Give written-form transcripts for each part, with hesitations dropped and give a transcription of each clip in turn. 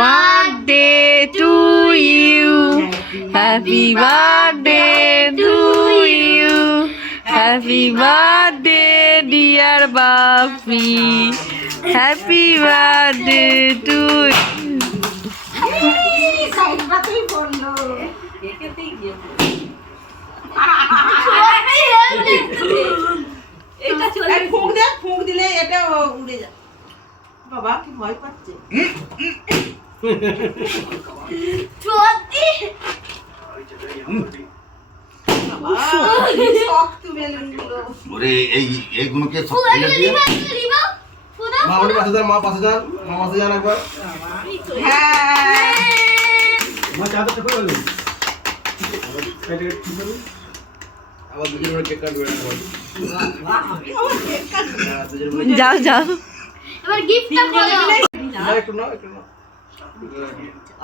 Birthday to you, happy birthday to you, happy birthday dear Bapi, happy birthday to you. ফুঁক দিলে এটা উড়ে যায়। বাবা কি ভয় পাচ্ছে। মা পাশে যান একবার। আবার দুজন কেক কাটবে যাও যাও এবার গিফটটা খোলো। একটু না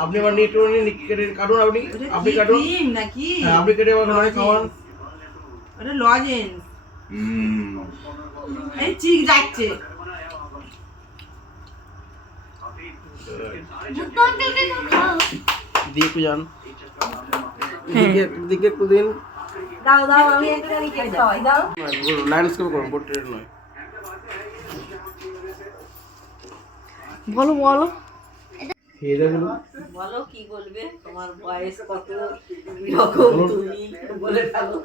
আপনি এবার নিয়ে কেটে কাটুন। আপনি কাটুন নাকি আপনি কেটে আবার নয় খাওয়ান। ওটা লজেন্স। এই চিক যাচ্ছে। দিয়ে একটু যান দিকে একটু দিন। দাও দাও আমি একটা নিয়ে খাওয়াই দাও। ল্যান্ডস্কেপ করুন পোর্ট্রেট নয়। বলো বলো বলো কি বলবে, তোমার বয়স কত, কিরকম তুমি বলে ফেলো।